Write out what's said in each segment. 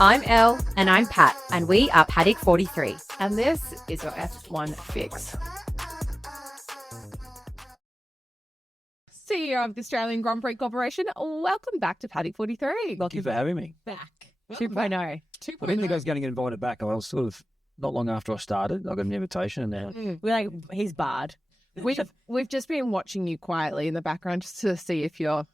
I'm Elle. And I'm Pat. And we are Paddock 43. And this is your F1 fix. CEO of the Australian Grand Prix Corporation, welcome back to Paddock 43. Thank you for having me. Back. 2.0. I didn't think I was going to get invited back. I was sort of, not long after I started, I got an invitation and now. We're like, he's barred. We've just been watching you quietly in the background just to see if you're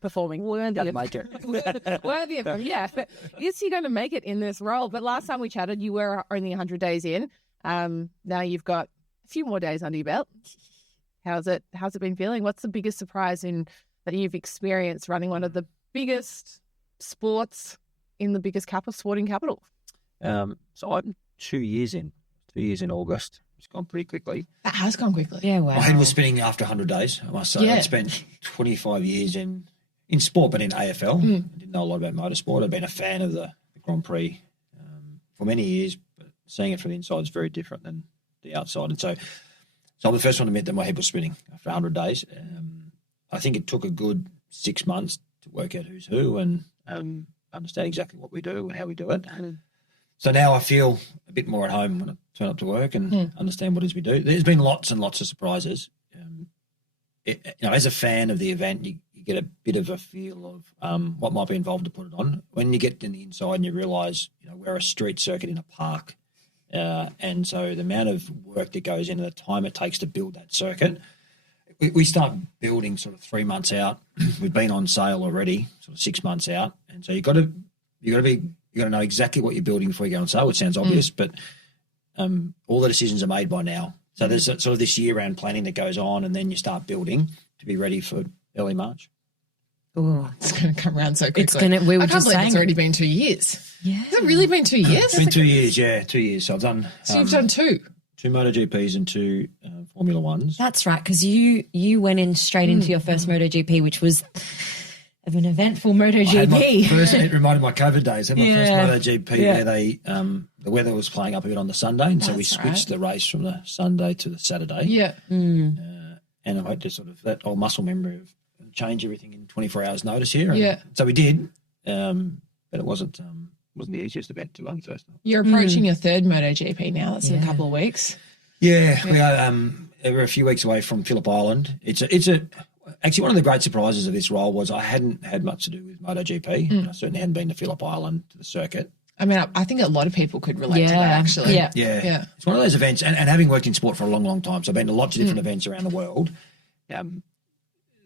performing worthy of them. Yeah, but is he going to make it in this role? But last time we chatted, you were only 100 days in. Now you've got a few more days under your belt. How's it been feeling? What's the biggest surprise that you've experienced running one of the biggest sports in the biggest sporting capital? So I'm 2 years in. 2 years in August. It's gone pretty quickly. That has gone quickly. Yeah, wow. My head was spinning after 100 days, I must say. Yeah. I spent 25 years in sport, but in AFL. I didn't know a lot about motorsport. I'd been a fan of the Grand Prix for many years, but seeing it from the inside is very different than the outside. And so I'm the first one to admit that my head was spinning after 100 days. I think it took a good 6 months to work out who's who and understand exactly what we do and how we do it. So now I feel a bit more at home when I turn up to work and understand what it is we do. There's been lots and lots of surprises. As a fan of the event, you get a bit of a feel of what might be involved to put it on. When you get in the inside and you realise, we're a street circuit in a park, and so the amount of work that goes into the time it takes to build that circuit, we start building sort of 3 months out. We've been on sale already, sort of 6 months out, and so you got to know exactly what you're building before you go on sale, which sounds obvious, but all the decisions are made by now. So there's sort of this year-round planning that goes on, and then you start building to be ready for early March. Oh, it's going to come around so quickly. It's going to. We were I can't just believe saying it's already been 2 years. Yeah, has it really been 2 years? It's been 2 years, yeah, 2 years. So I've done. So you've done two. 2 MotoGPs and 2 Formula Ones. That's right, because you went in straight into your first MotoGP, which was of an eventful MotoGP. It reminded my COVID days. I had my first MotoGP where the weather was playing up a bit on the Sunday, and so we switched the race from the Sunday to the Saturday. Yeah. And I had to sort of that old muscle memory of change everything in 24 hours notice here. And so we did, but it wasn't the easiest event to run first. You're approaching your third MotoGP now. That's in a couple of weeks. Yeah. We are. We're a few weeks away from Phillip Island. It's actually one of the great surprises of this role was I hadn't had much to do with MotoGP. I certainly hadn't been to Phillip Island, to the circuit. I mean, I think a lot of people could relate to that, actually. Yeah. It's one of those events, and having worked in sport for a long, long time, so I've been to lots of different events around the world.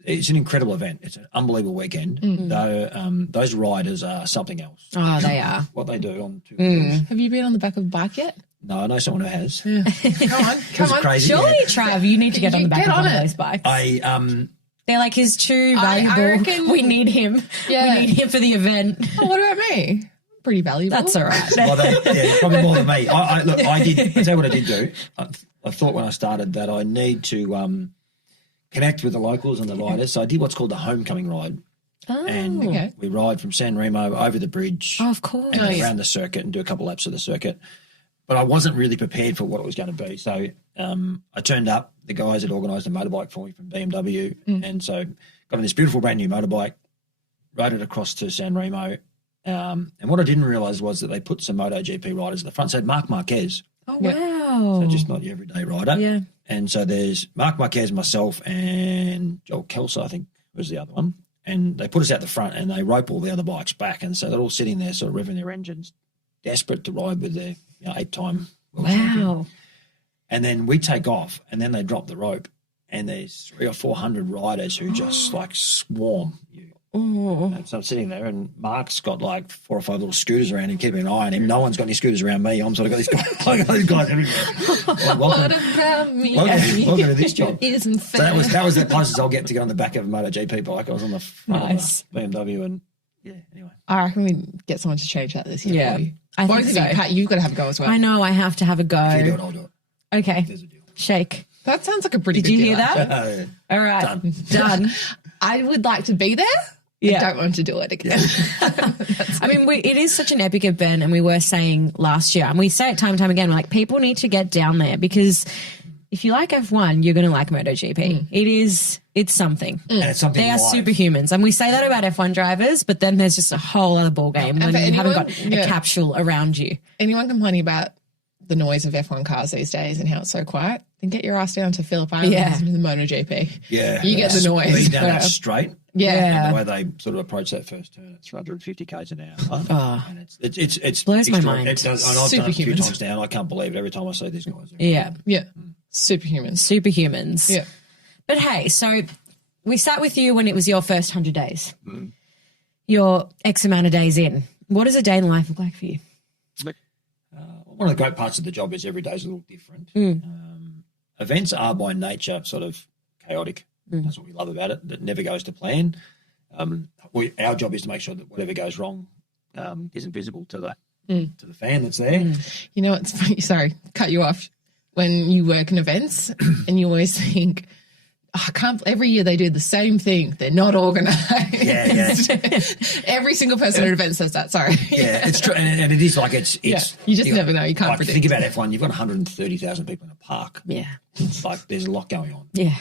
It's an incredible event. It's an unbelievable weekend. Though those riders are something else. Oh, they are. What they do on 2 wheels. Have you been on the back of a bike yet? No, I know someone who has. Yeah. Come on. Crazy, Surely, Trav, you need to get on the back of one of those bikes. They're like, he's too valuable. I reckon we need him. Yeah. We need him for the event. Oh, what about me? Pretty valuable. That's all right. Probably more than me. I did. I tell you what I did do. I thought when I started that I need to connect with the locals and the riders. So I did what's called the homecoming ride. Oh, and we ride from San Remo over the bridge. Oh, of course. And around the circuit and do a couple laps of the circuit. But I wasn't really prepared for what it was going to be. So I turned up. The guys had organised a motorbike for me from BMW. And so got in this beautiful brand new motorbike, rode it across to San Remo. And what I didn't realise was that they put some MotoGP riders at the front. So Marc Marquez. Oh, wow. So just not your everyday rider. Yeah. And so there's Marc Marquez, myself, and Joel Kelso, I think, was the other one. And they put us out the front and they rope all the other bikes back. And so they're all sitting there sort of revving their engines, desperate to ride with their 8-time world champion. And then we take off and then they drop the rope and there's 300 or 400 riders who just like swarm you. And so I'm sitting there and Mark's got like 4 or 5 little scooters around him, keeping an eye on him. No one's got any scooters around me. I'm sort of got these guys everywhere. What about me? Welcome to this job. Isn't fair. So that was the closest I'll get to get on the back of a MotoGP bike. I was on the front of the BMW and anyway. I reckon we get someone to change that this year for you. I Both think of so. you, Pat, you've got to have a go as well. I know, I have to have a go. If you do it, I'll do it. Okay. There's a deal. Shake. That sounds like a pretty Did good you deal, hear that? actually. All right. Done. I would like to be there. Yeah. I don't want to do it again. I mean, it is such an epic event, and we were saying last year, and we say it time and time again, like people need to get down there because if you like F1, you're going to like MotoGP. It's something. And it's something They are live. superhumans. And we say that about F1 drivers, but then there's just a whole other ball game when for you haven't anyone- got a capsule around you. Anyone complaining about the noise of F1 cars these days and how it's so quiet, then get your ass down to Phillip Island and listen to the MotoGP. Yeah. You get the noise. Lead down that but- straight. Yeah. And the way they sort of approach that first turn, it's 150 k's an hour. Oh. And it's Blows my extra- mind. It does, and I've done it a few Superhumans. times now. I can't believe it every time I see these guys. Yeah. Yeah. Superhumans. Superhumans. Yeah. But hey, so we sat with you when it was your first 100 days. You're X amount of days in. What does a day in life look like for you? One of the great parts of the job is every day is a little different. Events are by nature sort of chaotic. That's what we love about it. That never goes to plan. Our job is to make sure that whatever goes wrong isn't visible to the fan that's there. You know, it's funny. Sorry, cut you off. When you work in events and you always think, oh, I can't, every year they do the same thing. They're not organised. Yeah. Every single person at an event says that. Sorry. Yeah, it's true, and it is like it's. You just never know. You can't like, predict. Think about F1. You've got 130,000 people in a park. Yeah. It's like there's a lot going on. Yeah.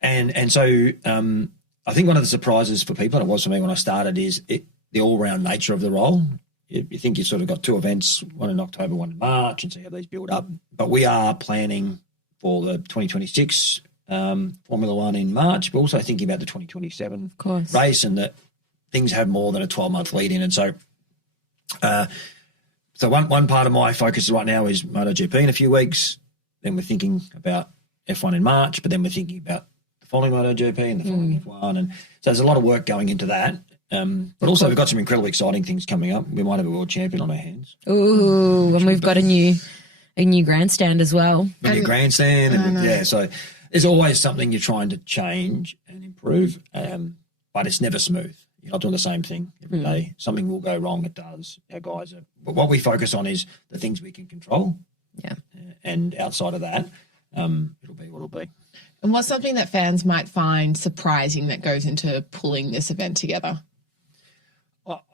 And so I think one of the surprises for people, and it was for me when I started, is the all-round nature of the role. You think you've sort of got two events, one in October, one in March, and see how these build up. But we are planning for the 2026 Formula One in March, but also thinking about the 2027 race, and that things have more than a 12-month lead in. And so one part of my focus right now is MotoGP in a few weeks. Then we're thinking about F1 in March, but then we're thinking about the following MotoGP and the following F1. And so there's a lot of work going into that. But also we've got some incredibly exciting things coming up. We might have a world champion on our hands. Ooh, and we've got a new grandstand as well. A new grandstand. And so there's always something you're trying to change and improve, but it's never smooth. You're not doing the same thing every day. Something will go wrong. It does. Our guys are. But what we focus on is the things we can control. Yeah. And outside of that, it'll be what it'll be. And what's something that fans might find surprising that goes into pulling this event together?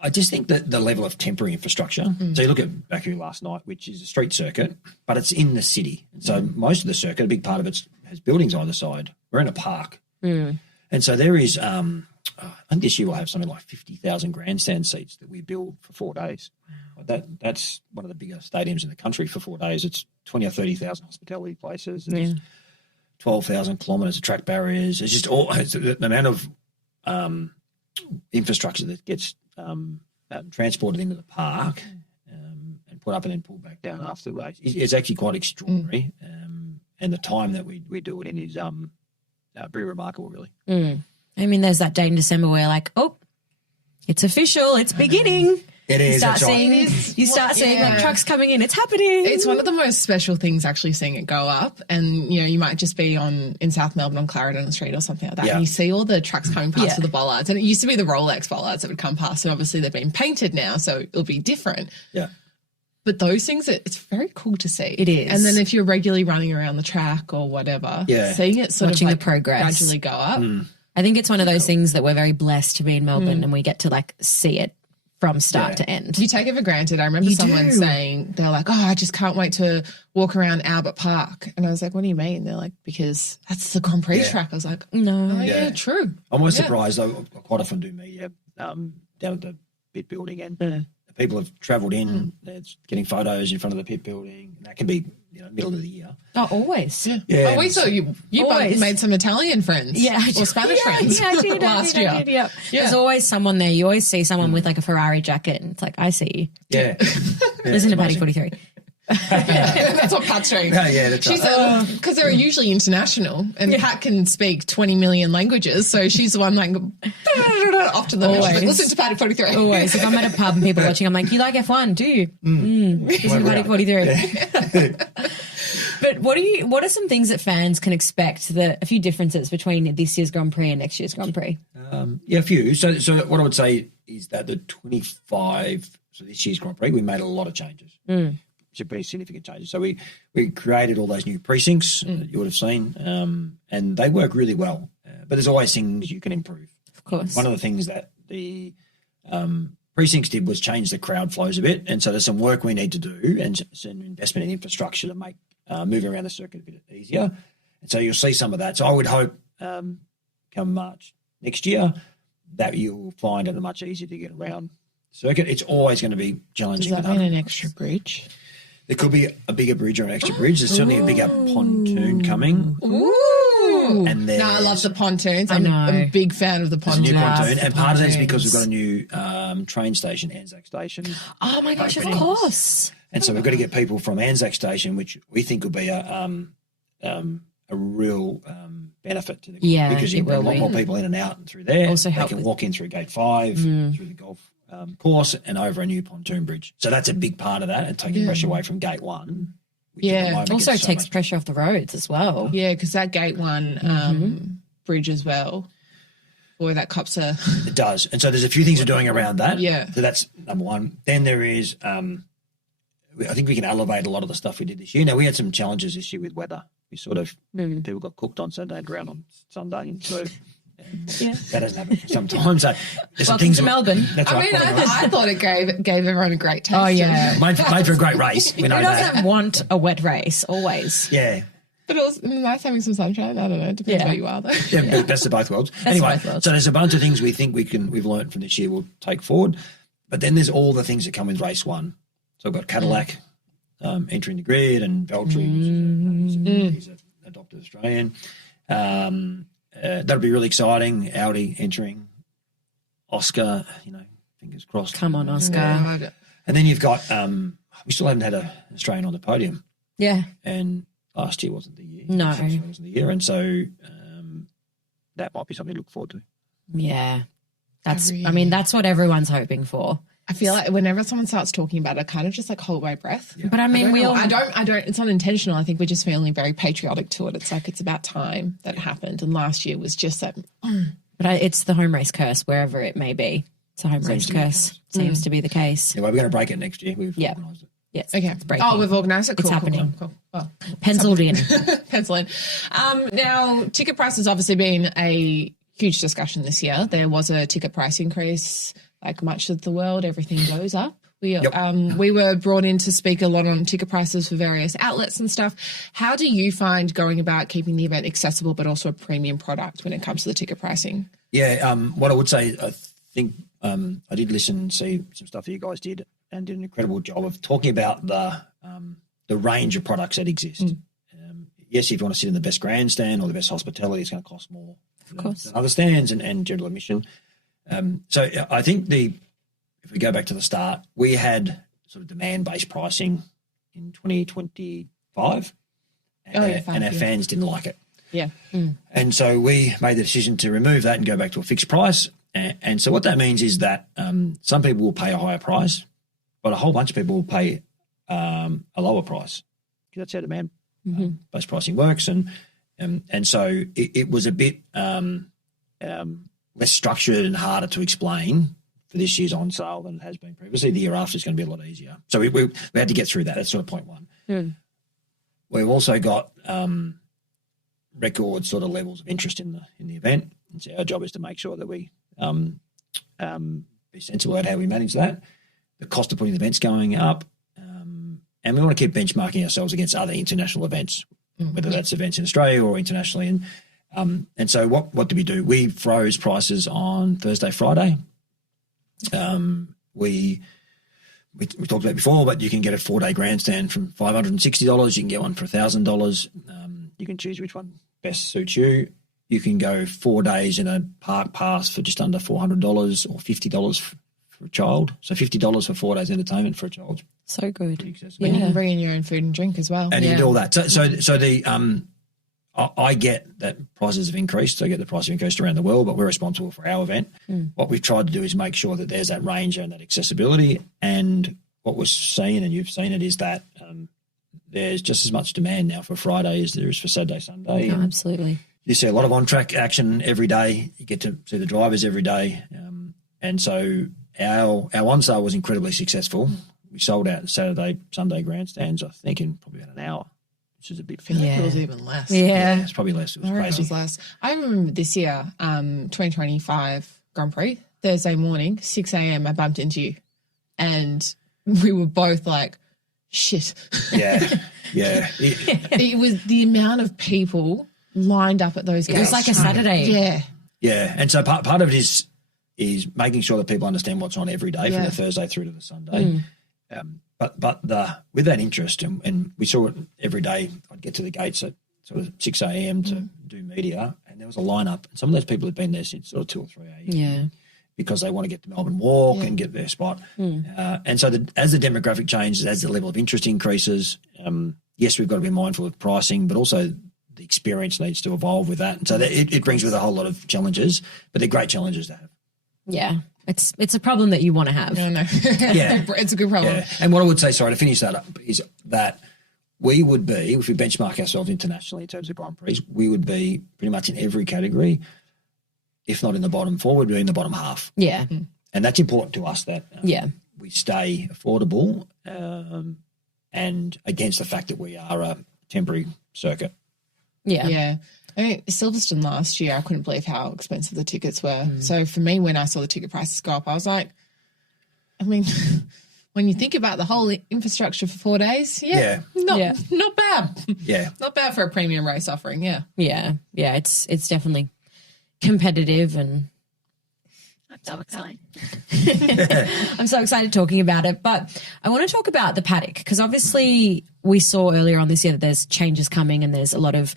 I just think that the level of temporary infrastructure. So you look at Baku last night, which is a street circuit, but it's in the city. And so most of the circuit, a big part of it has buildings either side. We're in a park. And so there is, I think this year we'll have something like 50,000 grandstand seats that we build for 4 days. That's one of the bigger stadiums in the country for 4 days. It's 20 or 30,000 hospitality places. There's 12,000 kilometres of track barriers. It's just the amount of infrastructure that gets transported into the park and put up and then pulled back down after the race is actually quite extraordinary. And the time that we do it in is pretty remarkable, really. I mean, there's that date in December where you're like, oh, it's official, it's beginning. It is. You start seeing like trucks coming in. It's happening. It's one of the most special things, actually, seeing it go up. And, you know, you might just be in South Melbourne on Clarendon Street or something like that. And you see all the trucks coming past with the bollards. And it used to be the Rolex bollards that would come past. And obviously they've been painted now, so it'll be different. Yeah. But those things, it's very cool to see. It is. And then if you're regularly running around the track or whatever, seeing it sort Watching of like the progress gradually go up. I think it's one of those things that we're very blessed to be in Melbourne and we get to like see it from start to end. You take it for granted. I remember someone saying, they're like, oh, I just can't wait to walk around Albert Park. And I was like, what do you mean? They're like, because that's the Grand Prix track. I was like, No. yeah, true. I'm always surprised, though. I quite often do media down at the pit building, and the people have travelled in, they're getting photos in front of the pit building. And that can be, middle of the year. Oh, always. Yeah. Oh, we saw you both made some Italian friends. Yeah. Or Spanish friends I did, last year. Yeah. There's always someone there. You always see someone with like a Ferrari jacket and it's like, I see you. Yeah. Listen to Paddock 43. That's what Pat's saying. Yeah, that's She's right. because they're usually international, and Pat can speak 20 million languages, so she's the one like off to the like, listen to Paddock 43. Always. If I'm at a pub and people are watching, I'm like, you like F1, do you? Listen to Paddock 43. But what are some things that fans can expect, a few differences between this year's Grand Prix and next year's Grand Prix? A few. So what I would say is that the 25, so this year's Grand Prix, we made a lot of changes. Some pretty significant changes. So we created all those new precincts that you would have seen, and they work really well. But there's always things you can improve. Of course. One of the things that the precincts did was change the crowd flows a bit, and so there's some work we need to do and some investment in infrastructure to make moving around the circuit a bit easier. And so you'll see some of that. So I would hope come March next year that you'll find it much easier to get around the circuit. It's always going to be challenging. Does that mean an extra bridge? There could be a bigger bridge or an extra bridge. There's certainly a bigger pontoon coming. Ooh. And no, I love the pontoons. I'm a big fan of the pontoons. New pontoon. And part of that is because we've got a new train station, Anzac Station. Oh, my gosh, of course. And so we've got to get people from Anzac Station, which we think will be a real benefit to the group because you bring a lot more people in and out and through there. Also they can walk in through Gate 5, through the golf course and over a new pontoon bridge. So that's a big part of that and taking pressure away from Gate 1. Yeah. Also takes pressure off the roads as well. Yeah, because that Gate 1 bridge as well. Boy, that cops a... It does. And so there's a few things we're doing around that. Yeah. So that's number one. Then there is, I think we can elevate a lot of the stuff we did this year. Now, we had some challenges this year with weather. We sort of, people got cooked on Saturday and drowned on Sunday. And so that doesn't happen sometimes. So there's some things to Melbourne. That's right. I thought it gave everyone a great taste. Oh, yeah. Made for a great race. We know Who that. doesn't want a wet race, always? Yeah. But it was nice having some sunshine. I don't know. It depends where you are, though. Yeah, best of both worlds. Anyway, so there's a bunch of things we think we've learned from this year we'll take forward. But then there's all the things that come with race one. So we've got Cadillac entering the grid and Veltri, who's an adopted Australian. That'll be really exciting. Audi entering. Oscar, fingers crossed. Come on, Oscar. Yeah. And then you've got, we still haven't had an Australian on the podium. Yeah. And last year wasn't the year. No. It wasn't the year. And so that might be something to look forward to. Yeah. That's what everyone's hoping for. I feel like whenever someone starts talking about it, I kind of just hold my breath. Yeah. But I mean, I don't, it's not intentional. I think we're just feeling very patriotic to it. It's like, it's about time that it happened. And last year was just that. But it's the home race curse, wherever it may be. It's a home race curse. Seems to be the case. Yeah, well, we're going to break it next year. We've organised it. Yes. Okay. It's breaking. Oh, we've organised it. Cool, it's happening. Cool. Well, penciled in. Pencil in. Now, ticket price has obviously been a huge discussion this year. There was a ticket price increase. Like much of the world, everything goes up. We were brought in to speak a lot on ticket prices for various outlets and stuff. How do you find going about keeping the event accessible but also a premium product when it comes to the ticket pricing? Yeah, what I would say, I think I did listen and see some stuff that you guys did and did an incredible job of talking about the range of products that exist. Yes, if you want to sit in the best grandstand or the best hospitality, it's going to cost more than other stands and general admission. So I think if we go back to the start, we had sort of demand-based pricing in 2025 and our fans didn't like it. Yeah. And so we made the decision to remove that and go back to a fixed price. And so what that means is that some people will pay a higher price, but a whole bunch of people will pay a lower price because that's how demand-based pricing works. And so it was a bit less structured and harder to explain for this year's on sale than it has been previously. The year after is going to be a lot easier. So we had to get through that. That's sort of point one. We've also got record sort of levels of interest in the event. And so our job is to make sure that we be sensible about how we manage that. The cost of putting the events going up. And we want to keep benchmarking ourselves against other international events, whether that's events in Australia or internationally. And so what do we do? We froze prices on Thursday, Friday. We talked about it before, but you can get a 4-day grandstand from $560. You can get one for $1,000. You can choose which one best suits you. You can go 4 days in a park pass for just under $400 or $50 for a child. So $50 for 4 days entertainment for a child. So good. You can bring in your own food and drink as well. And you can do all that. So the I get that prices have increased. I get the price have increased around the world, but we're responsible for our event. What we've tried to do is make sure that there's that range and that accessibility. And what we're seeing, and you've seen it, is that there's just as much demand now for Friday as there is for Saturday, Sunday. Oh, absolutely. You see a lot of on-track action every day. You get to see the drivers every day. And so our on-sale was incredibly successful. We sold out Saturday, Sunday grandstands, I think, in probably about an hour. Which is a bit. I feel like it was even less. Yeah. It's probably less. It was I reckon crazy. it was less. I remember this year, 2025 Grand Prix, Thursday morning, 6 a.m, I bumped into you. And we were both like, shit. Yeah. Yeah. It was the amount of people lined up at those gates. It was like a Saturday. Yeah. Yeah. And so part of it is making sure that people understand what's on every day from the Thursday through to the Sunday. But with that interest, and we saw it every day, I'd get to the gates at sort of 6 a.m. to do media, and there was a lineup. And some of those people had been there since sort of 2 or 3 a.m. Yeah. Because they want to get to Melbourne Walk and get their spot. And so as the demographic changes, as the level of interest increases, yes, we've got to be mindful of pricing, but also the experience needs to evolve with that. And so it brings with a whole lot of challenges, but they're great challenges to have. Yeah. It's a problem that you want to have. No. Yeah. It's a good problem. Yeah. And what I would say, sorry, to finish that up, is that we would be, if we benchmark ourselves internationally in terms of Grand Prix, we would be pretty much in every category. If not in the bottom four, we'd be in the bottom half. Yeah. And that's important to us that we stay affordable and against the fact that we are a temporary circuit. Yeah. Yeah. I mean, Silverstone last year, I couldn't believe how expensive the tickets were. So for me, when I saw the ticket prices go up, I was like, I mean, when you think about the whole infrastructure for 4 days, not bad. Yeah. Not bad for a premium race offering, Yeah. It's definitely competitive, and I'm so excited. I'm so excited talking about it. But I want to talk about the paddock, because obviously we saw earlier on this year that there's changes coming and there's a lot of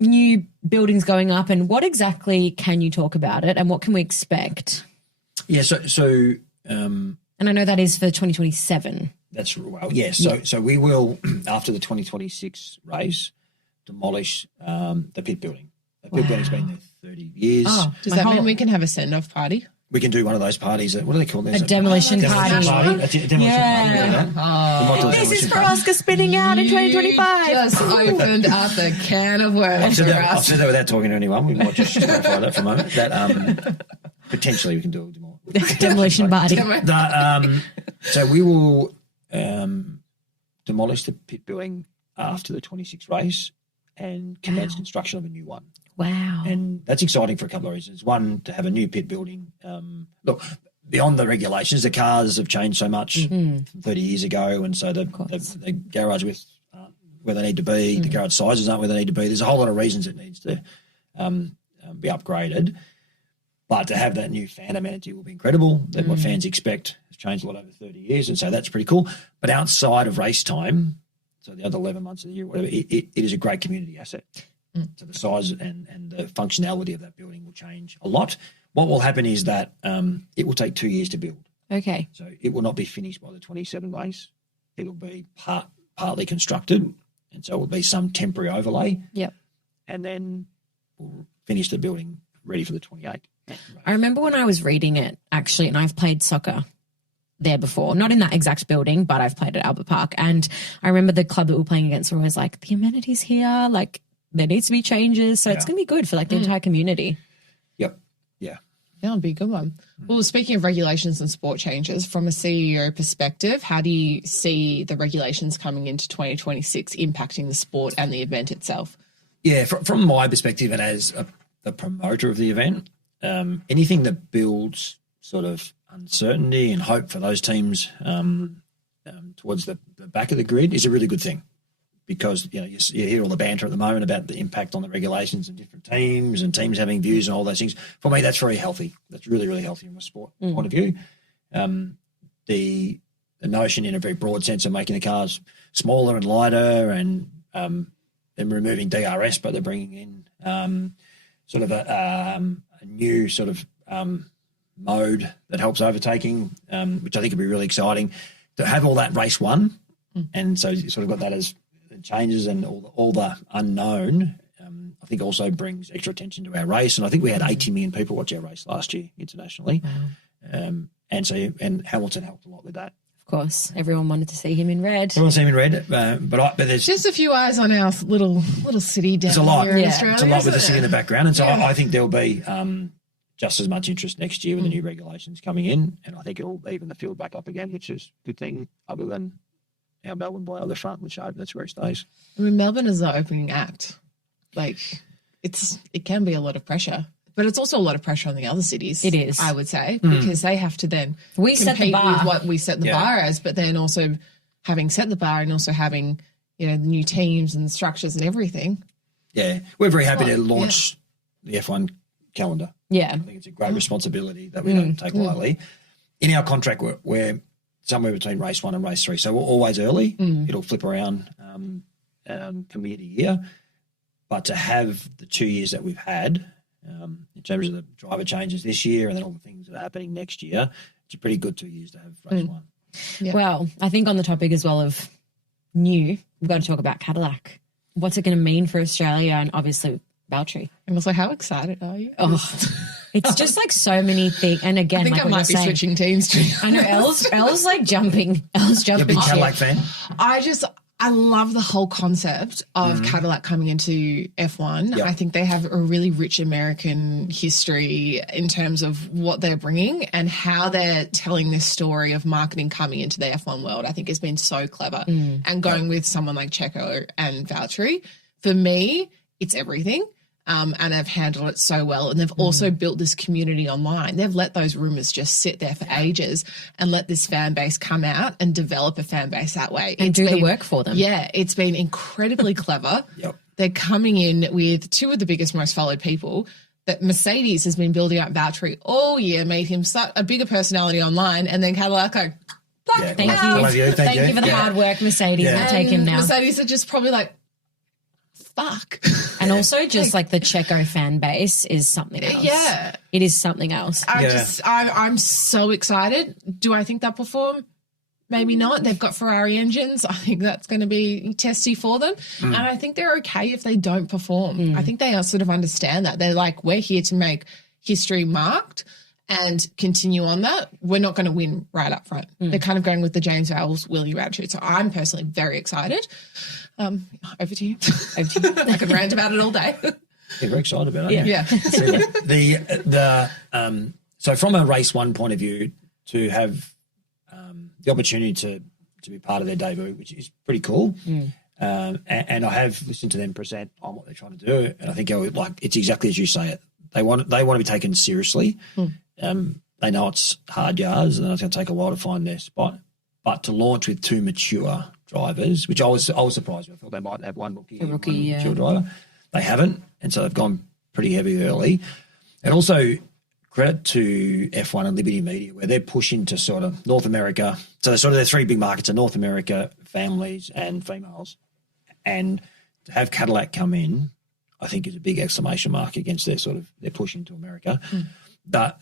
new buildings going up. And what exactly can you talk about it, and what can we expect? Yeah, so and I know that is for 2027. That's well, yes. So we will, after the 2026 race, demolish the pit building. The pit building's been there 30 years. Does that mean we can have a send-off party? We can do one of those parties. What do they call it? A demolition party. That's it, a demolition party. This is for Oscar spinning out in 2025. Just opened up a can of worms for I've us. said that without talking to anyone. We might just clarify that for a moment. That potentially we can do a more. Demolition party. So we will demolish the pit building after the 26 race and commence construction of a new one. Wow. And that's exciting for a couple of reasons. One, to have a new pit building. Look, beyond the regulations, the cars have changed so much from 30 years ago, and so the garage widths aren't where they need to be, the garage sizes aren't where they need to be. There's a whole lot of reasons it needs to be upgraded. But to have that new fan amenity will be incredible. That what fans expect has changed a lot over 30 years, and so that's pretty cool. But outside of race time, so the other 11 months of the year, whatever, it is a great community asset. So the size and the functionality of that building will change a lot. What will happen is that it will take 2 years to build. Okay. So it will not be finished by the 27 race. It will be partly constructed, and so it will be some temporary overlay. Yep. And then we'll finish the building ready for the 28. I remember when I was reading it, actually, and I've played soccer there before, not in that exact building, but I've played at Albert Park. And I remember the club that we're playing against were always like, the amenities here, like, there needs to be changes. So it's going to be good for like the entire community. Yep. Yeah. That would be a good one. Well, speaking of regulations and sport changes, from a CEO perspective, how do you see the regulations coming into 2026 impacting the sport and the event itself? Yeah, from my perspective and as the promoter of the event, anything that builds sort of uncertainty and hope for those teams towards the back of the grid is a really good thing. Because, you hear all the banter at the moment about the impact on the regulations of different teams and teams having views and all those things. For me, that's very healthy. That's really, really healthy from a sport point of view. The notion in a very broad sense of making the cars smaller and lighter and then removing DRS, but they're bringing in sort of a new sort of mode that helps overtaking, which I think would be really exciting. To have all that race one, and so you sort of got that as changes and all the unknown, I think also brings extra attention to our race. And I think we had 80 million people watch our race last year internationally. Wow. And Hamilton helped a lot with that. Of course, everyone wanted to see him in red. Everyone see him in red, but there's just a few eyes on our little city down here in Australia. It's a lot with the city in the background, and so I think there'll be just as much interest next year with the new regulations coming in, and I think it'll even the field back up again, which is a good thing. Other than our Melbourne boy on the front, which that's where it stays. I mean, Melbourne is the opening act. Like, it can be a lot of pressure. But it's also a lot of pressure on the other cities. It is. I would say, because they have to then set the bar with what we set the bar as, but then also having set the bar and also having the new teams and structures and everything. Yeah, we're very happy to launch the F1 calendar. Yeah. I think it's a great responsibility that we don't take lightly. In our contract, we're somewhere between race 1 and race 3, so we're always early. It'll flip around from year to year. But to have the 2 years that we've had, in terms of the driver changes this year and then all the things that are happening next year, it's a pretty good 2 years to have race 1. Yeah. Well, I think on the topic as well of new, we've got to talk about Cadillac. What's it going to mean for Australia and obviously Valtteri? And also, how excited are you? Oh, it's just like so many things. And again, I think like I might be switching teams. I know Elle's like jumping. Elle's You're a jumping big ship. Cadillac fan? I love the whole concept of Cadillac coming into F1. Yep. I think they have a really rich American history in terms of what they're bringing and how they're telling this story of marketing coming into the F1 world. I think has been so clever. And going with someone like Checo and Valtteri, for me, it's everything. And they've handled it so well. And they've also built this community online. They've let those rumors just sit there for ages and let this fan base come out and develop a fan base that way. And do the work for them. Yeah, it's been incredibly clever. Yep. They're coming in with two of the biggest, most followed people. That Mercedes has been building up Valtteri all year, made him such a bigger personality online, and then Cadillac like, Yeah, Thank I love you. you. Thank you for the hard work, Mercedes. Yeah. We'll take him now. Mercedes are just probably like, fuck. And also just like the Checo fan base is something else. Yeah. It is something else. I'm so excited. Do I think they'll perform? Maybe not. They've got Ferrari engines. I think that's going to be testy for them. And I think they're okay if they don't perform. I think they sort of understand that. They're like, we're here to make history marked and continue on that. We're not going to win right up front. They're kind of going with the James Vowles, Willie attitude. So I'm personally very excited. Over to you. I could rant about it all day. You're very excited about it. Yeah. So from a race 1 point of view, to have the opportunity to be part of their debut, which is pretty cool. And I have listened to them present on what they're trying to do, and I think it's exactly as you say it. They want to be taken seriously. They know it's hard yards, and it's going to take a while to find their spot. But to launch with 2 mature drivers, which I was surprised with. I thought they might have one rookie, one mature driver. They haven't, and so they've gone pretty heavy early. And also credit to F1 and Liberty Media, where they're pushing to sort of North America. So sort of their 3 big markets are North America, families and females. And to have Cadillac come in, I think is a big exclamation mark against their push into America. How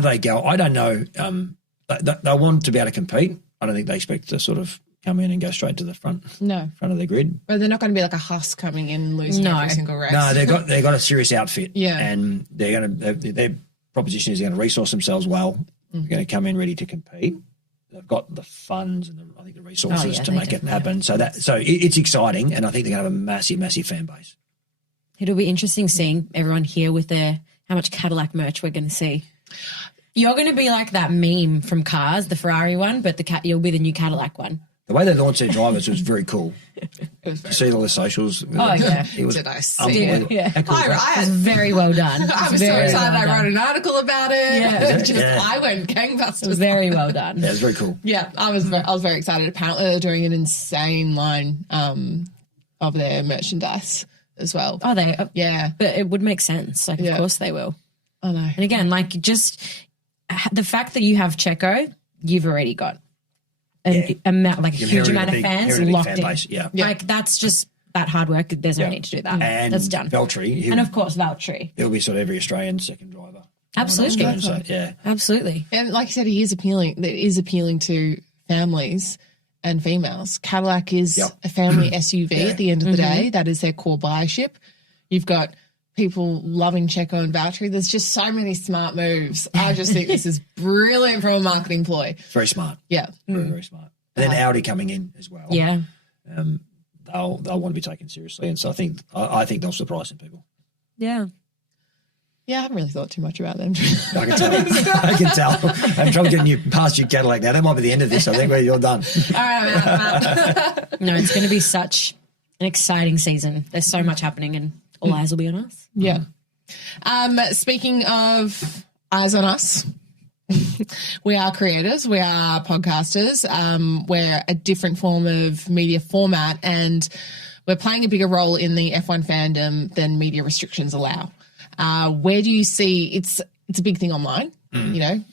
they go, I don't know. They want to be able to compete. I don't think they expect to sort of come in and go straight to the front of the grid. But they're not going to be like a Huss coming in and losing every single race. No, they've got a serious outfit. Yeah. And their proposition is they're going to resource themselves well. They're going to come in ready to compete. They've got the funds and I think the resources to make it happen. So it's exciting, and I think they're going to have a massive, massive fan base. It'll be interesting seeing everyone here with how much Cadillac merch we're going to see. You're going to be like that meme from Cars, the Ferrari one, but you'll be the new Cadillac one. The way they launched their drivers was very cool. You see all the socials. It was Did I see unbelievable. it? Yeah. How cool was that? It was very well done. I was so excited. I wrote an article about it. Yeah. I went gangbusters. It was very well done. Yeah, it was very cool. Yeah, I was very excited. Apparently, they're doing an insane line of their merchandise as well. Oh, they? Yeah. But it would make sense. Like, of course they will. I know. And again, like just the fact that you have Checo, you've already got a huge amount of fans locked in. Base, yeah. Like that's just that hard work. There's no need to do that. And that's done. Valtteri. And of course, Valtteri. He'll be sort of every Australian second driver. Absolutely. So, yeah. Absolutely. And like you said, he is appealing. It is appealing to families and females. Cadillac is a family SUV at the end of the day. That is their core buyership. You've got people loving Checo and Valtteri. There's just so many smart moves. I just think this is brilliant from a marketing ploy. It's very smart. Yeah. Very, very smart. And then Audi coming in as well. Yeah. They'll want to be taken seriously. And so I think they'll surprise some people. Yeah. Yeah, I haven't really thought too much about them. I can tell. I can tell. I'm trying to get you past your Cadillac now. That might be the end of this. I think you're done. All right, No, it's going to be such an exciting season. There's so much happening and all eyes will be on us. Yeah. Speaking of eyes on us, We are creators. We are podcasters. We're a different form of media format, and we're playing a bigger role in the F1 fandom than media restrictions allow. Where do you see it's a big thing online? You know,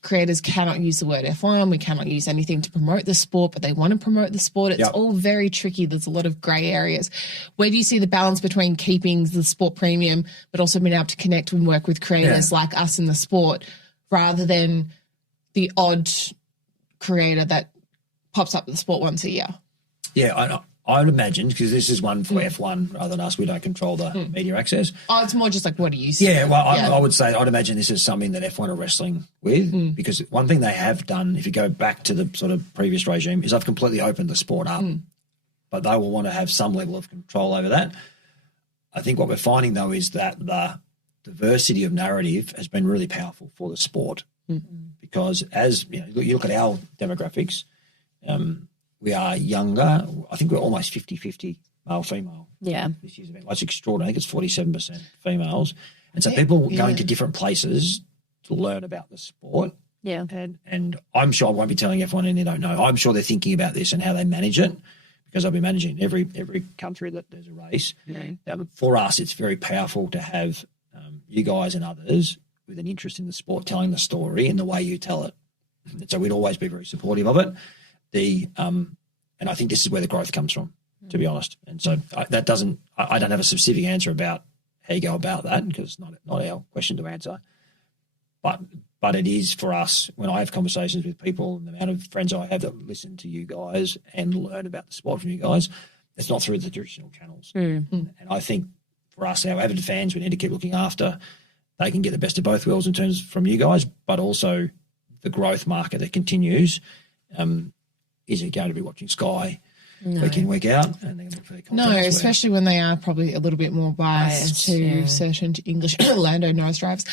creators cannot use the word F1. We cannot use anything to promote the sport, but they want to promote the sport. It's all very tricky. There's a lot of grey areas. Where do you see the balance between keeping the sport premium, but also being able to connect and work with creators like us in the sport, rather than the odd creator that pops up with the sport once a year? Yeah, I would imagine, because this is one for F1 rather than us, we don't control the media access. Oh, it's more just like, what do you see? Yeah, well, I would say, I'd imagine this is something that F1 are wrestling with, because one thing they have done, if you go back to the sort of previous regime, is they've completely opened the sport up, but they will want to have some level of control over that. I think what we're finding, though, is that the diversity of narrative has been really powerful for the sport, because as you know, you look at our demographics, we are younger. I think we're almost 50-50 male-female. Yeah. This year's event. That's extraordinary. I think it's 47% females. And so people going to different places to learn about the sport. Yeah. And I'm sure I won't be telling everyone and they don't know. I'm sure they're thinking about this and how they manage it, because I'll be managing every country that there's a race. For us, it's very powerful to have you guys and others with an interest in the sport telling the story in the way you tell it. And so we'd always be very supportive of it. And I think this is where the growth comes from, to be honest. And so I don't have a specific answer about how you go about that, because it's not our question to answer. But it is for us, when I have conversations with people and the amount of friends I have that listen to you guys and learn about the sport from you guys, it's not through the traditional channels. And I think for us, our avid fans, we need to keep looking after. They can get the best of both worlds in terms from you guys, but also the growth market that continues. Isn't going to be watching Sky week in, week out. And they're for their content especially when they are probably a little bit more biased to certain English Lando Norris drives.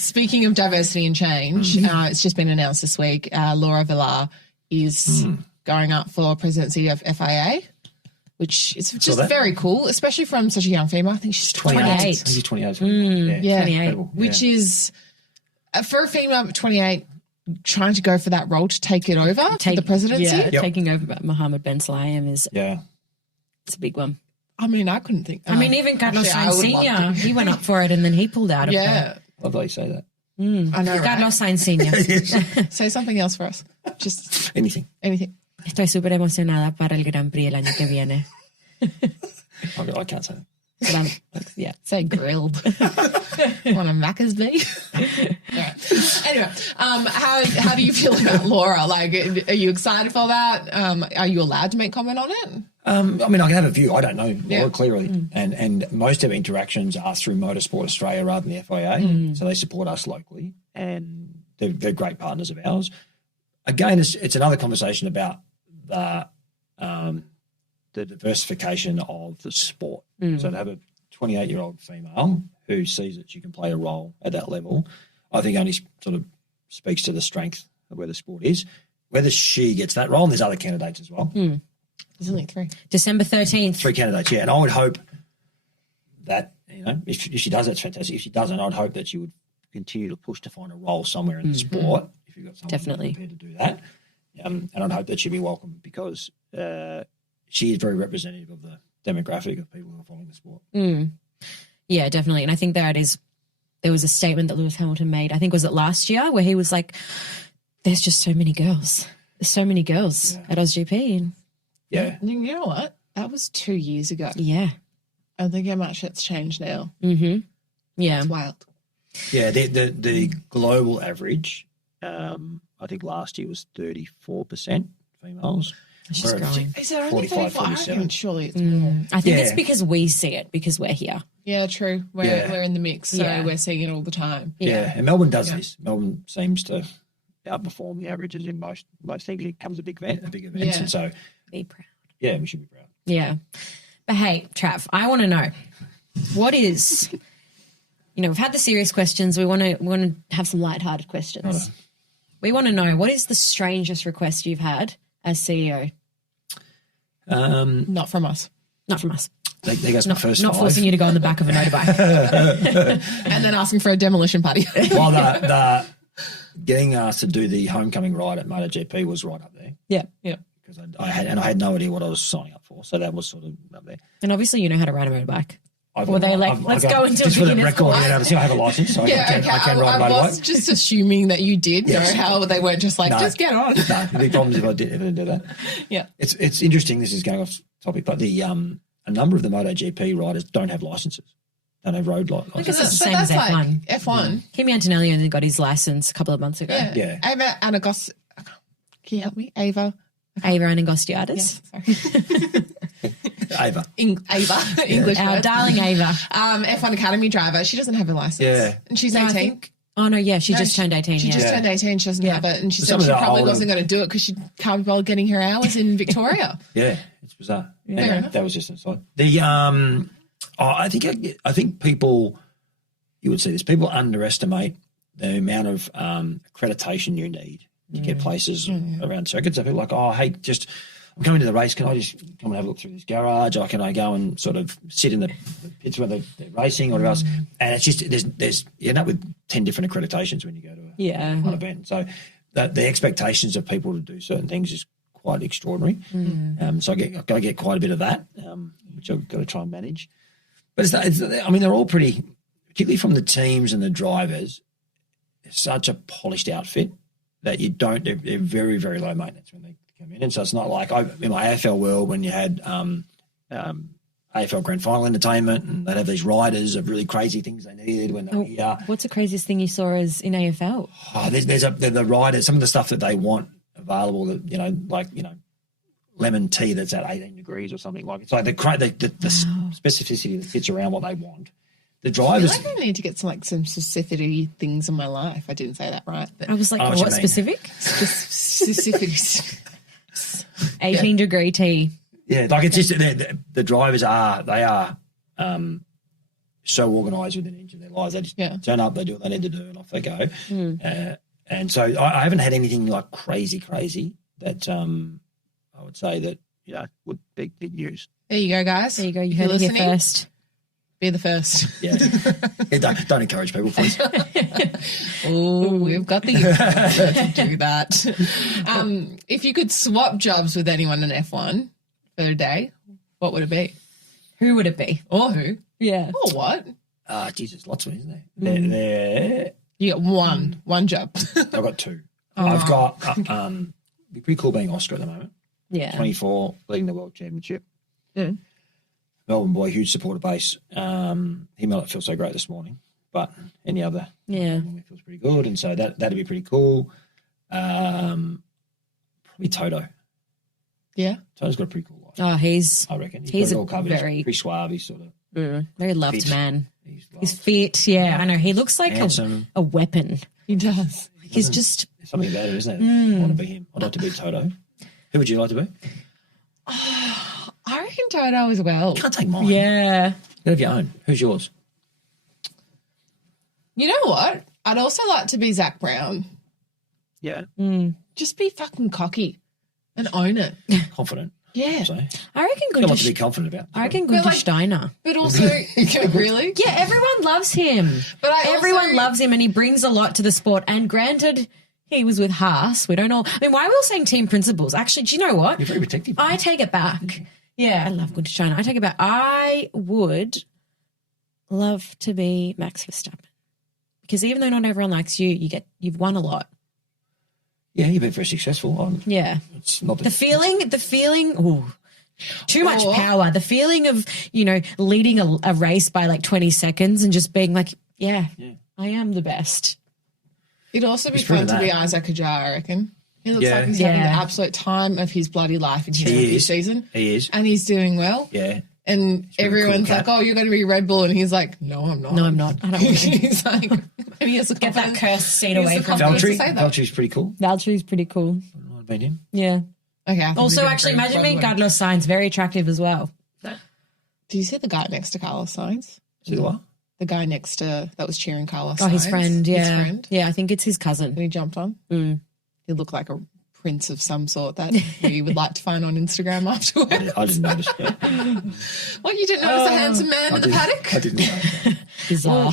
Speaking of diversity and change, it's just been announced this week, Laura Villar is going up for presidency of FIA, which is just very cool, especially from such a young female. I think she's 28. I think she's 28. 28. Which is, for a female of 28, trying to go for that role to take it over, the presidency. Yeah, taking over Mohammed Ben Sulayem is it's a big one. I mean, I couldn't think. I mean, even Carlos Sainz Senior, he went up for it and then he pulled out of it. I love how you say that. I know, Carlos Sainz Senior. Say something else for us. Just anything. Estoy súper emocionada para el Grand Prix el año que viene. I can't say that. Say grilled. Want a Macca's be? Anyway, how do you feel about Laura? Like, are you excited for that? Are you allowed to make comment on it? I mean, I can have a view. I don't know Laura clearly, and most of our interactions are through Motorsport Australia rather than the FIA, so they support us locally, and they're great partners of ours. Again, it's another conversation about the diversification of the sport. So to have a 28-year-old female who sees that she can play a role at that level, I think only sort of speaks to the strength of where the sport is. Whether she gets that role, and there's other candidates as well. There's only 3. December 13th. 3 candidates, and I would hope that, if she does, that's fantastic. If she doesn't, I'd hope that she would continue to push to find a role somewhere in the sport if you've got someone prepared to do that. And I'd hope that she'd be welcome, because she is very representative of the demographic of people who are following the sport. Yeah, definitely. And I think there was a statement that Lewis Hamilton made, I think was it last year, where he was like, there's just so many girls. There's so many girls at AusGP. You know what? That was 2 years ago. Yeah. I think how much that's changed now. Yeah. It's wild. Yeah, the global average, I think last year was 34% females. It's just growing. Is there only 45? Surely it's more. I think it's because we see it, because we're here. Yeah, true. We're in the mix, so we're seeing it all the time. Yeah, and Melbourne does this. Melbourne seems to outperform the averages in most things. It becomes a big event, and so be proud. Yeah, we should be proud. Yeah, but hey, Trav, I want to know what is. We've had the serious questions. We want to have some lighthearted questions. We want to know, what is the strangest request you've had as CEO? Not from us. Not from us. They go not, first not five. forcing you to go on the back of a motorbike. And then asking for a demolition party. Well, getting asked to do the homecoming ride at MotoGP was right up there Yeah. because I had no idea what I was signing up for. So that was sort of up there. And obviously you know how to ride a motorbike. I've Or got- they like, I've let's got- go into just for the beginner's record. course. I have a license, so Yeah, I can ride a I was motorbike. just assuming that you did Yes. know how they weren't just like, No. just get on. No, the big problem is if I didn't do that. Yeah. It's interesting. This is going off topic, but the a number of the MotoGP riders don't have licenses. Don't have road licenses. Because it's the So same as that's F1. like F1. Kimi Antonelli only got his license a couple of months ago. Yeah. Yeah. Ava Anagos. Can you help me? Ava. Ava Anagostiadis. Yes, sorry. Ava. Ava. English Our word. darling Ava. F1 Academy driver. She doesn't have a license. Yeah. And she's So 18. I think, oh, no, yeah, she No, just turned 18. She yeah. just turned 18. She doesn't have it. And she Some said she of the probably older- wasn't going to do it because she can't be bothered getting her hours in Victoria. Yeah, it's bizarre. Fair Anyway, enough. that was just an aside. I think people, you would see this, people underestimate the amount of accreditation you need to get places around circuits. So people are like, oh, hey, I'm coming to the race. Can I just come and have a look through this garage? Or can I go and sort of sit in the pits where they're racing or whatever else? And it's just, you end up with 10 different accreditations when you go to an event. So the expectations of people to do certain things is quite extraordinary. So I've got to get quite a bit of that, which I've got to try and manage. But they're all pretty, particularly from the teams and the drivers, it's such a polished outfit that they're very, very low maintenance when they come in. And so it's not like in my AFL world when you had AFL Grand Final entertainment and they'd have these riders of really crazy things they needed when they were here. What's the craziest thing you saw as in AFL? Oh, there's the riders, some of the stuff that they want available that, lemon tea that's at 18 degrees or something like it's like the specificity that fits around what they want. The I feel drivers, like I need to get some specificity things in my life. I didn't say that right. But I was like, I know what you what mean. specific? specifics. 18 degree tea. yeah, like it's just the drivers are so organised within an inch of their lives. They just turn up, they do what they need to do, and off they go. And so I haven't had anything like crazy that I would say that would be big news. There you go, guys. There you go. You If heard you're it here listening, first. be the first. Yeah, don't encourage people, please. Oh, we've got the to do that. If you could swap jobs with anyone in F1 for a day, what would it be? Who would it be? Or who? Yeah. Or what? Jesus, lots of it, isn't there? You got one job. I've got two. I've got it'd be pretty cool being Oscar at the moment. Yeah. 24, leading the World Championship. Yeah. Melbourne boy, huge supporter base. He might not feel so great this morning, but any other morning feels pretty good, and so that'd be pretty cool. Probably Toto. Yeah. Toto's got a pretty cool life. Oh, I reckon he's got it a all covered. very- He's pretty suave. He's sort of very loved fit. man. He's He's fit. Yeah, I know. He looks like handsome. a weapon. He does. He's just, There's something about it, isn't it? I want to be him. I'd like to be Toto. Who would you like to be? I reckon Toto as well. Can't take mine. yeah. You have your own. Who's yours? You know what? I'd also like to be Zach Brown. Yeah. Just be fucking cocky and own it. Confident. Yeah. So, I reckon got a lot to be Gunther, confident about. I reckon But Gunther like- Steiner. But also, really? Yeah, everyone loves him. But I Everyone also- loves him and he brings a lot to the sport. And granted, he was with Haas. We don't know. I mean, why are we all saying team principles? Actually, do you know what? You're very protective. I take it back. Yeah, I love Gunther Steiner. I take it back. I would love to be Max Verstappen. Because even though not everyone likes you, you've won a lot. Yeah, you've been very successful. Yeah. It's not The feeling, ooh, too much power. The feeling of, leading a race by like 20 seconds and just being like, yeah. I am the best. It'd also be He's fun proven to be that. Isaac Ajar, I reckon. He looks Yeah. like he's having the Yeah. absolute time of his bloody life in his He rookie is. season. He is. And he's doing well. Yeah. And a everyone's cool like, cat. oh, you're going to be Red Bull. And he's like, no, I'm not. No, I'm not. I don't want to. He's like, and he has the Get that confidence. cursed seat He has away the from confidence me. to Valtteri. say that. Valtteri's pretty cool. Valtteri's pretty cool. I'd have been him. Yeah. Okay. I think Also, we're actually, gonna imagine go being for it. Carlos Sainz, very attractive as well. Did you see the guy next to Carlos Sainz? See the what? The guy next to that was cheering Carlos Sainz. Oh, his friend, yeah. His friend. Yeah, I think it's his And cousin. he jumped on. He looked like a prince of some sort that we would like to find on Instagram afterwards. I didn't notice. What, you didn't notice a handsome man in the paddock? I didn't know. bizarre.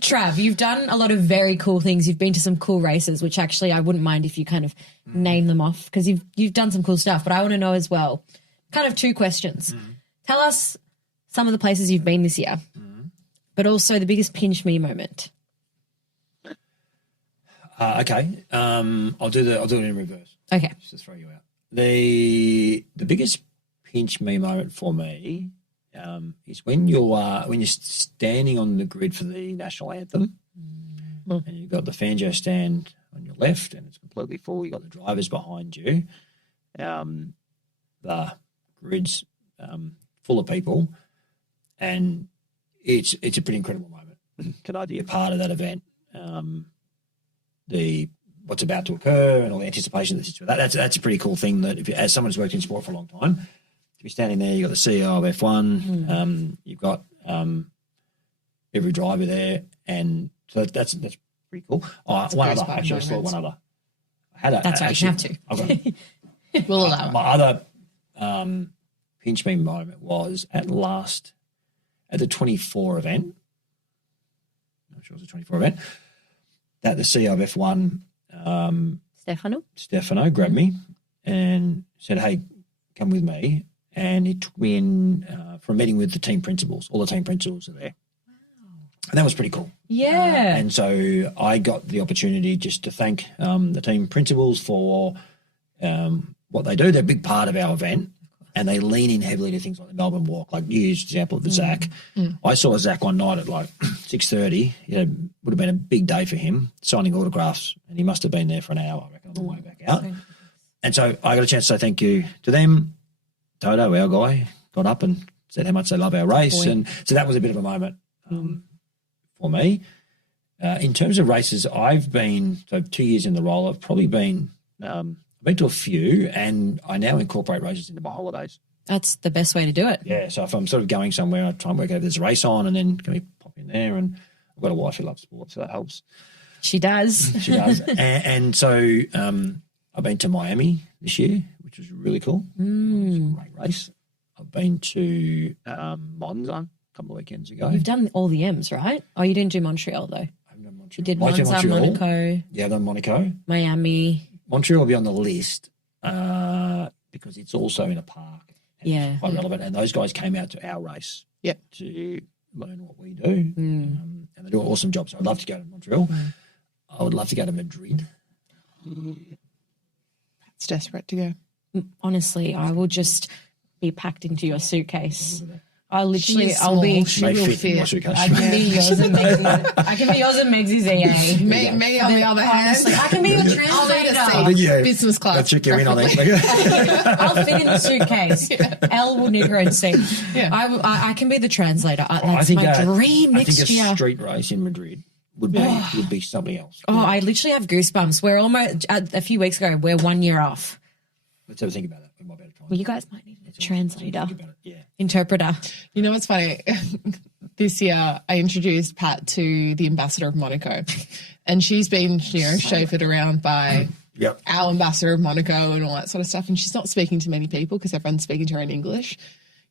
Trav, you've done a lot of very cool things. You've been to some cool races, which actually I wouldn't mind if you kind of name them off because you've done some cool stuff. But I want to know as well, kind of two questions. Tell us some of the places you've been this year, but also the biggest pinch me moment. Okay. I'll do it in reverse. Okay. Just to throw you out. The biggest pinch me moment for me is when you're standing on the grid for the national anthem, and you've got the Fanjo stand on your left, and it's completely full. You've got the drivers behind you. The grid's full of people, and it's a pretty incredible moment. Can I be a part of that event? What's about to occur and all the anticipation that sits with that. That's a pretty cool thing that as someone who's worked in sport for a long time, to be standing there, you've got the CEO of F1, you've got every driver there, and so that's pretty cool. One other, actually, I saw one other. That's right, you have to. We'll allow it. My other pinch me moment was at the 24 event. I'm sure it was a 24 event. That the CEO of F1, Stefano grabbed me and said, "Hey, come with me." And he took me in for a meeting with the team principals. All the team principals are there. Wow. And that was pretty cool. Yeah. And so I got the opportunity just to thank the team principals for what they do. They're a big part of our event. And they lean in heavily to things like the Melbourne Walk. Like you used the example of the Zach. I saw Zach one night at like 6:30. It would have been a big day for him, signing autographs, and he must have been there for an hour, I reckon, on the way back out. And so I got a chance to say thank you to them. Toto, our guy, got up and said how much they love our race. And so that was a bit of a moment for me. In terms of races, I've been, 2 years in the role, I've probably been to a few, and I now incorporate races into my holidays. That's the best way to do it. Yeah, so if I'm sort of going somewhere, I try and work out if there's a race on, and then can we pop in there? And I've got a wife who loves sport, so that helps. She does. She does. and so I've been to Miami this year, which was really cool. It was a great race. I've been to Monza a couple of weekends ago. You've done all the M's, right? Oh, you didn't do Montreal, though. I haven't done Montreal. You did Monza, Monaco. Yeah, I've done Monaco. Miami. Montreal will be on the list because it's also in a park. Yeah. It's quite relevant. And those guys came out to our race to learn what we do. And they do an awesome job. So I'd love to go to Montreal. I would love to go to Madrid. It's desperate to go. Honestly, I will just be packed into your suitcase. I'll be. She They will fit in my fit. suitcase. I can be yours and Meg's. I can be yours and Meg's EA. Me on the other hand. Honestly, I can be your I'll need translator. a seat. Yeah. Business class. I'll check you in on preferably. it. I'll fit in the suitcase. Elle will need her own seat. Yeah. I can be the translator. That's think my dream I think next a year. street race in Madrid would be something else. Oh, I literally have goosebumps. We're almost a few weeks ago. We're 1 year off. Let's have a think about that. We might be able to try. Well, you guys might need a translator, Think about it. Yeah. interpreter. You know what's funny? This year I introduced Pat to the ambassador of Monaco, and she's been, chauffeured around by Yep. our ambassador of Monaco and all that sort of stuff. And she's not speaking to many people because everyone's speaking to her in English.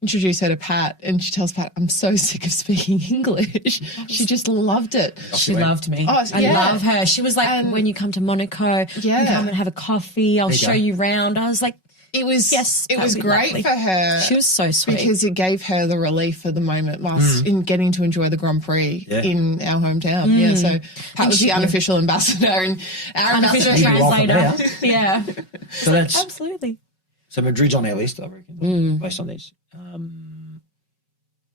Introduce her to Pat, and she tells Pat, "I'm so sick of speaking English." She just loved it. She loved me. Oh, I yeah. love her. She was like, when you come to Monaco, you come and have a coffee. I'll show you around. I was like, It was Yes, it that was would be great lovely. for her. she was so sweet. because it gave her the relief of the moment in getting to enjoy the Grand Prix in our hometown. Yeah, so Pat was the unofficial ambassador and our unofficial ambassador. translator. Yeah, So that's absolutely. so Madrid's on our list, I reckon, based on this. I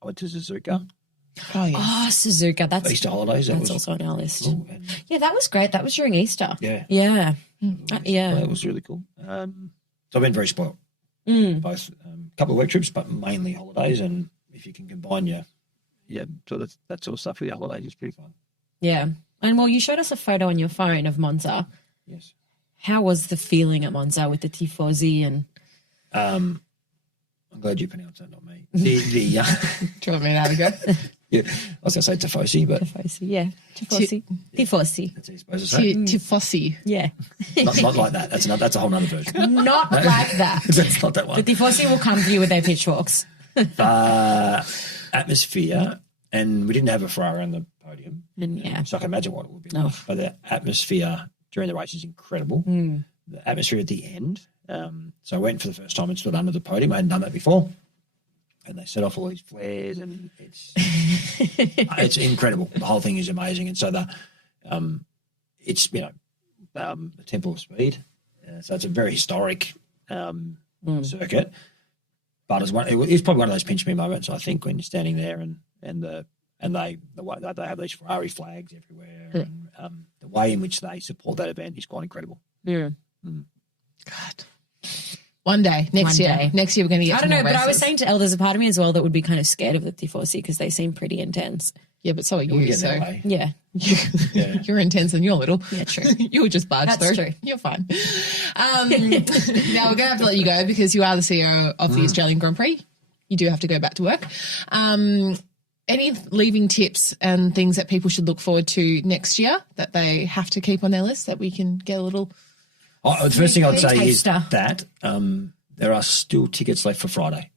went to Suzuka, Oh, yeah. Oh, Suzuka. That's Easter holidays. That that's was also on our list. cool. And, Yeah, that was great. That was during Easter. yeah, Yeah. yeah, that was really cool. So I've been very spoiled. Both a couple of work trips, but mainly holidays. And if you can combine so that sort of stuff with your holidays is pretty fun. Yeah. And well, you showed us a photo on your phone of Monza. Yes. How was the feeling at Monza with the Tifosi and I'm glad you pronounced that, not me. The Do you want me to have a go? yeah, I was going to say Tifosi, but Tifosi? Yeah. Tifosi. Tifosi. that's how you're supposed to say. Tifosi. Yeah. Not like that. That's a whole other version. Not like that. That's not that The one. Tifosi will come to you with their pitchforks. Atmosphere and we didn't have a Ferrari on the podium. And yeah. So I can imagine what it would be Oh. like. But the atmosphere during the race is incredible. Mm. The atmosphere at the end. So I went for the first time and stood under the podium. I hadn't done that before. And they set off all these flares, and it's incredible. The whole thing is amazing. And so it's the Temple of Speed. So it's a very historic circuit. But it's probably one of those pinch me moments, I think, when you're standing there and they have these Ferrari flags everywhere, and the way in which they support that event is quite incredible. Yeah. God. One day, next One year. day. Next year we're going to get I don't to know, more but I was races. saying to Elle, there's a part of me as well that would be kind of scared of the T4C because they seem pretty intense. Yeah, but so are We'll you. get So that way. Yeah. you're intense and you're little. Yeah, true. You would just barge That's through. true. You're fine. Now we're going to have to let you go because you are the CEO of the Australian Grand Prix. You do have to go back to work. Any leaving tips and things that people should look forward to next year that they have to keep on their list that we can get a little... The first thing I'd say is Taster. that there are still tickets left for Friday.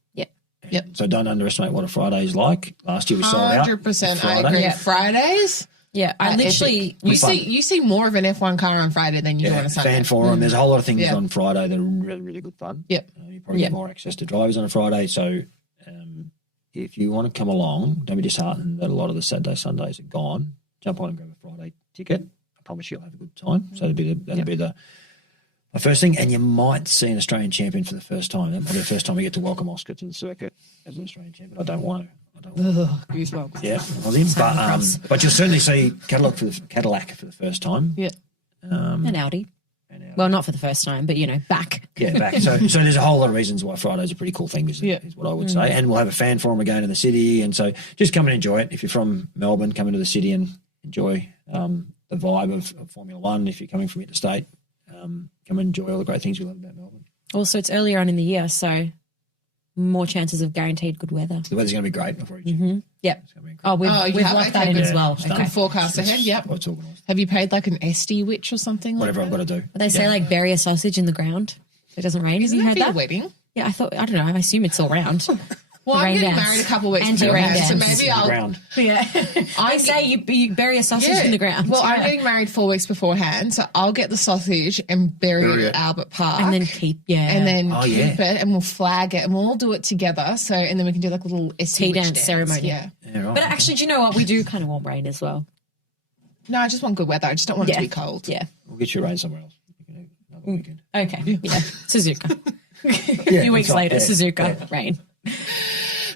Yep. So don't underestimate what a Friday is like. Last year we sold out. 100%. I Friday. agree. Yeah. Fridays... Yeah, I literally... You see more of an F1 car on Friday than you do on a Sunday. Fan forum. There's a whole lot of things Yeah. on Friday that are really, really good fun. Yep. You probably get more access to drivers on a Friday. So if you want to come along, don't be disheartened that a lot of the Saturday, Sundays are gone. Jump on and grab a Friday ticket. I promise you'll have a good time. So that'll be the first thing. And you might see an Australian champion for the first time. That might be the first time we get to welcome Oscar to the circuit as an Australian champion. I don't want to. Goosebumps. Yeah, on him. But you'll certainly see Cadillac for the first time. Yeah. An Audi. Well, not for the first time, but, back. Yeah, back. So there's a whole lot of reasons why Friday's a pretty cool thing, is what I would say. And we'll have a fan forum again in the city. And so just come and enjoy it. If you're from Melbourne, come into the city and enjoy the vibe of Formula One. If you're coming from interstate, come and enjoy all the great things we love about Melbourne. Also, it's earlier on in the year, so more chances of guaranteed good weather. The weather's going to be great before you. Mm-hmm. Yep. It's going to be Oh, incredible. we've locked that in as well. It's done. Okay. Forecast ahead, yep. It's organised. Have you paid like an SD witch or something? Whatever like I've got to do. But they say bury a sausage in the ground so it doesn't rain. Isn't Have you that heard for that? your wedding? Yeah, I don't know. I assume it's all round. Well, The I'm rain getting dance. married a couple of weeks Anti-rain beforehand, so dance. maybe I'll... Ground. Yeah. I say you bury a sausage in the ground. Well, I'm Yeah. getting married 4 weeks beforehand, so I'll get the sausage and bury Bury it it. at Albert Park. And then keep, And then Oh, keep yeah. it, and we'll flag it, and we'll all do it together. So, and then we can do like a little tea witch dance ceremony. Yeah. Yeah, right. But actually, do you know what? We do kind of want rain as well. No, I just want good weather. I just don't want it Yeah. to be cold. Yeah. We'll get you rain somewhere else. You can have another weekend. Okay. Yeah. Suzuka. A Yeah, few weeks that's right. later, Yeah. Suzuka, rain.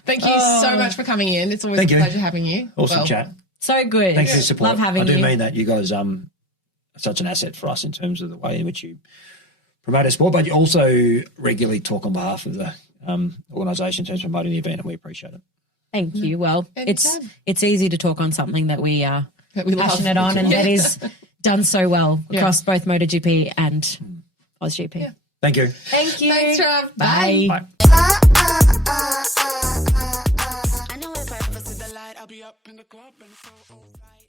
Thank you so much for coming in. It's always Thank a you. pleasure having you. Awesome Well, chat. So good. Thanks for your support. Love having I do you. mean that. You guys are such an asset for us in terms of the way in which you promote our sport, but you also regularly talk on behalf of the organisation in terms of promoting the event, and we appreciate it. Thank you. Well, Anytime. it's easy to talk on something that we are that we love. passionate on and Yeah. that is done so well Yeah. across both MotoGP and AusGP. Yeah. Thank you. Thank you. Thanks, Trav. Bye. Bye. I know if I was to the light, I'll be up in the club and so alright.